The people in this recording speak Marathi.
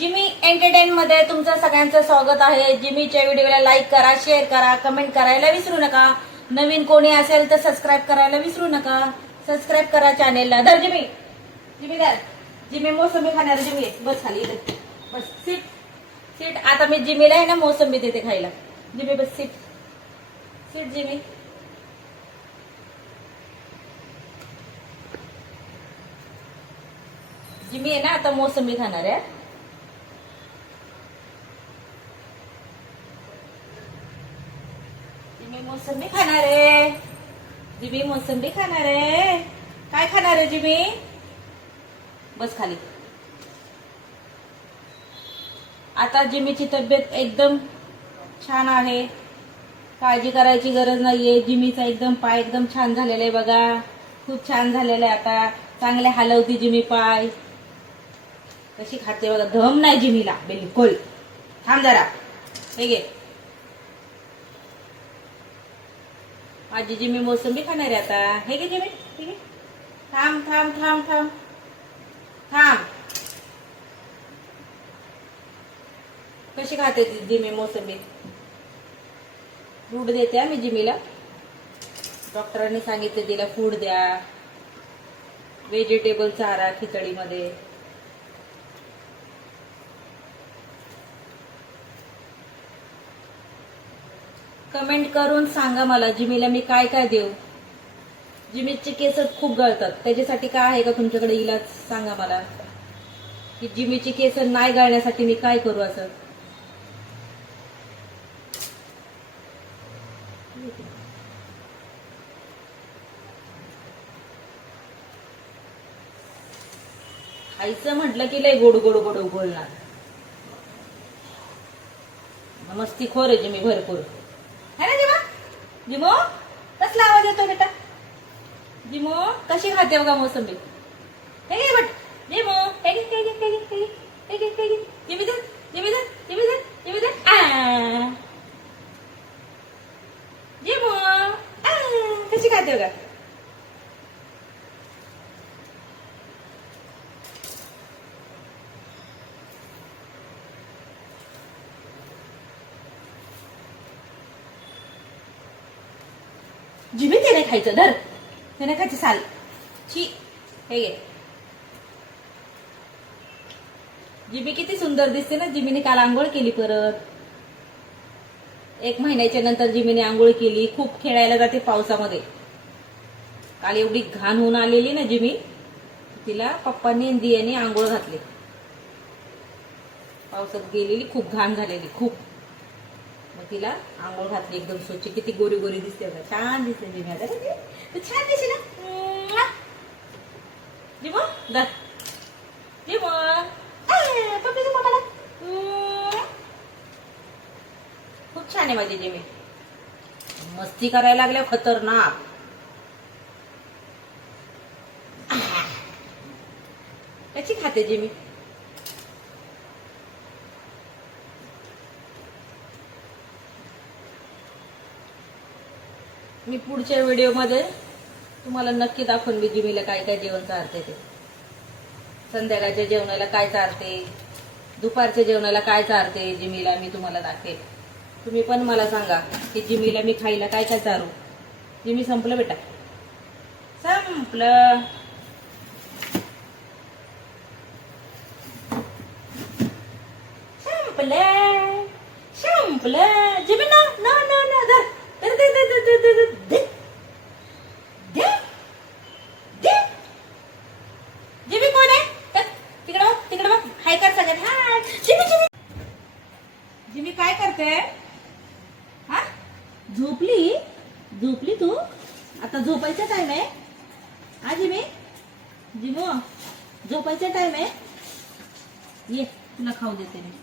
जिमी एंटरटेन मध्ये तुमचं सगळ्यांचं स्वागत आहे। जिमीच्या व्हिडिओला लाईक करा, शेअर करा, कमेंट करायला विसरू नका। नवीन कोणी असेल तर सबस्क्राईब करायला विसरू नका। सबस्क्राईब करा चॅनेलला। धर जिमी, जिमी धर। जिमी मोसंबी खाणार। जिमी बस खाली इथे बस, सीट सीट। आता मी जिमीला आहे ना मोसंबी देते खायला। जिमी बस, सीट सीट जिमी। जिमी आहे ना आता मोसंबी खाणार आहे। जिमी मोसंबी खाणार आहे। जिमी मोसंबी खाणार आहे। काय खाणार आहे जिमी? बस खाली। आता जिमीची तब्येत एकदम छान आहे, काळजी करायची गरज नाहीये। जिमीचा एकदम पाय एकदम छान झालेला आहे बघा, खूप छान झालेला आहे। आता चांगले हलवती जिमी पाय। कशी खाते बघा, दम नाही जिमीला बिलकुल। थांब जरा, हे घे। माझी जिमी मोसंबी खाणार आहे आता। हे घे जिमी, हे घे। थांब थांब थांब थांब थांब। कशी खाते जिमी मोसंबी? फ्रूट देते मी जिमीला। डॉक्टरांनी सांगितले तिला फूड द्या, व्हेजिटेबल चारा खिचडीमध्ये। कमेंट करून सांगा मला जिमीला मी काय काय देऊ। जिमीचे केस खूप गळतात, त्याच्यासाठी काय आहे का तुमच्याकडे इलाज? सांगा मला की जिमीचे केस नाही गळण्यासाठी मी काय करू। असं खायचं म्हटलं की लय गोड गोड गोड बोलणार। मस्ती खोर आहे जिमी भरपूर, है ना जिमो? जिमो कसला आवाज येतो बेटा? जिमो कशी खाते बघा मोसंबी? हे घे बट जिमो, हे घे हे घे हे घे हे घे हे घे हे घे। जिमी दे, जिमी दे, जिमी दे, जिमी दे। जिमो कशी खाते बघा। जिमी ते नाही खायचं, धर। ते नाही खायची साल, छी। हे घे। जिमी किती सुंदर दिसते ना। जिमीने काल आंघोळ केली परत। 1 महिन्याच्या नंतर जिमीने आंघोळ केली। खूप खेळायला जाते पावसामध्ये। काल एवढी घाण होऊन आलेली ना जिमी, तिला पप्पांनी दियाने आंघोळ घातली। पावसात गेलेली, खूप घाण झालेली खूप। मग तिला आंघोळ घातली एकदम स्वच्छ। किती गोरी गोरी दिसते बघा, छान दिसते जिमी आता। तू छान दिसते ना जिमो, धर जिमो। पप्पीच्या पोटाला खूप छान आहे माझी जिमी। मस्ती करायला लागल्या खतरनाक। कशी खाते जिमी? मी पुढच्या व्हिडिओमध्ये तुम्हाला नक्की दाखवून मी जिमीला काय काय जेवण चारते ते। संध्याकाळच्या जेवणाला काय चारते, दुपारच्या जेवणाला काय चारते जिमीला मी तुम्हाला दाखवेल। तुम्ही पण मला सांगा की जिमीला मी खायला काय काय चारू। जिमी संपलं बेटा, संपलं। संपलं संपलं। जिमी ना ना ना ना, धर धर धर धर धर धर धर दे दे। जिमी कोण आहे? तिकडे बघ, तिकडे बघ। हाय कर सगळ्यात, हाय। जिमी जिमी जिमी काय करते? हा, झोपली? झोपली तू? आता झोपायचा टाइम आहे हा जिमी? जिमो झोपायचा टाइम आहे। ये तुला खाऊ देते मी।